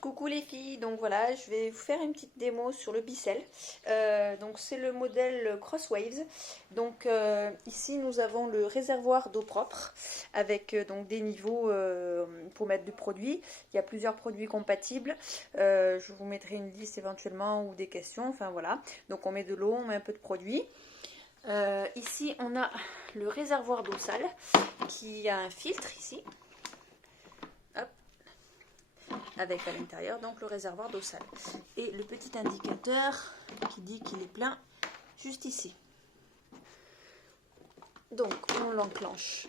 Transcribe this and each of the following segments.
Coucou les filles, donc voilà, je vais vous faire une petite démo sur le Bicel. Donc c'est le modèle Crosswaves. Donc ici nous avons le réservoir d'eau propre avec donc des niveaux pour mettre du produit. Il y a plusieurs produits compatibles. Je vous mettrai une liste éventuellement ou des questions. Enfin voilà. Donc on met de l'eau, on met un peu de produit. Ici on a le réservoir d'eau sale qui a un filtre ici. Avec à l'intérieur donc le réservoir d'eau sale et le petit indicateur qui dit qu'il est plein juste ici. Donc on l'enclenche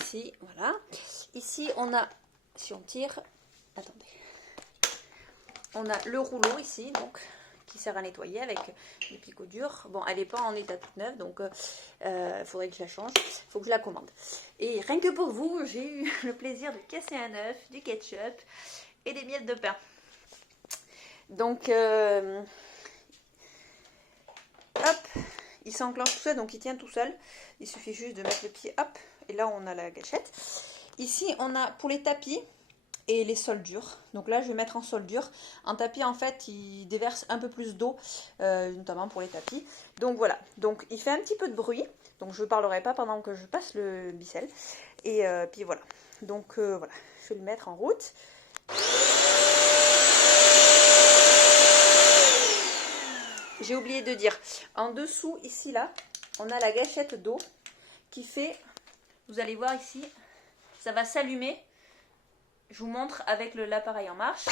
ici, voilà. Ici on a, si on tire, attendez, on a le rouleau ici donc qui sert à nettoyer avec des picots durs. Bon, elle n'est pas en état toute neuve, donc faudrait que je la change. Il faut que je la commande. Et rien que pour vous, j'ai eu le plaisir de casser un œuf, du ketchup et des miettes de pain. Donc, hop, il s'enclenche tout seul, donc il tient tout seul. Il suffit juste de mettre le pied, hop, et là on a la gâchette. Ici, on a pour les tapis et les sols durs. Donc là, je vais mettre en sol dur. En tapis, en fait, il déverse un peu plus d'eau, notamment pour les tapis. Donc voilà. Donc il fait un petit peu de bruit. Donc je ne parlerai pas pendant que je passe le Bicel. Et puis voilà. Donc voilà. Je vais le mettre en route. J'ai oublié de dire. En dessous, ici, là, on a la gâchette d'eau qui fait... Vous allez voir ici, ça va s'allumer. Je vous montre avec l'appareil en marche.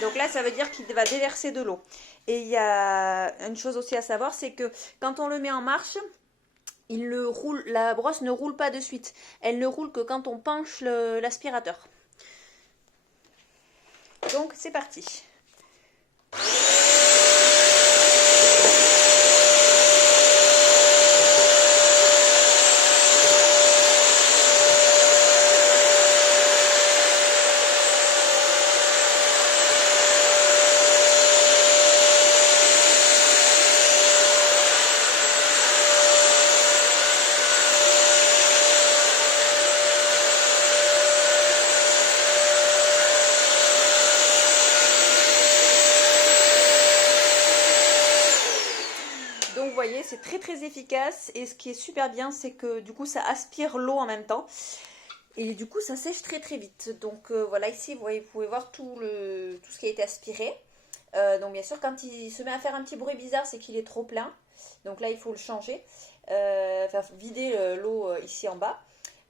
Donc là, ça veut dire qu'il va déverser de l'eau. Et il y a une chose aussi à savoir, c'est que quand on le met en marche, la brosse ne roule pas de suite. Elle ne roule que quand on penche l'aspirateur. Donc c'est parti. Donc vous voyez, c'est très efficace et ce qui est super bien, c'est que du coup ça aspire l'eau en même temps et du coup ça sèche très vite. Donc voilà, ici vous voyez, vous pouvez voir tout ce qui a été aspiré. Donc bien sûr, quand il se met à faire un petit bruit bizarre, c'est qu'il est trop plein. Donc là il faut le changer, enfin vider l'eau ici en bas.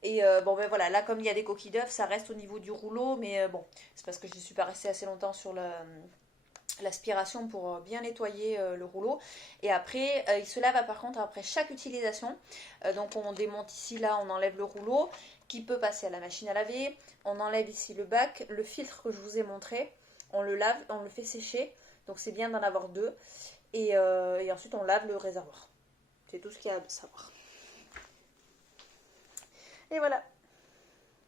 Et bon ben voilà, là comme il y a des coquilles d'œufs, ça reste au niveau du rouleau, mais bon, c'est parce que je ne suis pas restée assez longtemps sur l'aspiration pour bien nettoyer le rouleau. Et après il se lave par contre après chaque utilisation. Donc on démonte ici, là on enlève le rouleau qui peut passer à la machine à laver. On enlève ici le bac, le filtre que je vous ai montré, on le lave, on le fait sécher. Donc c'est bien d'en avoir deux. Et ensuite on lave le réservoir. C'est tout ce qu'il y a à savoir. Et voilà.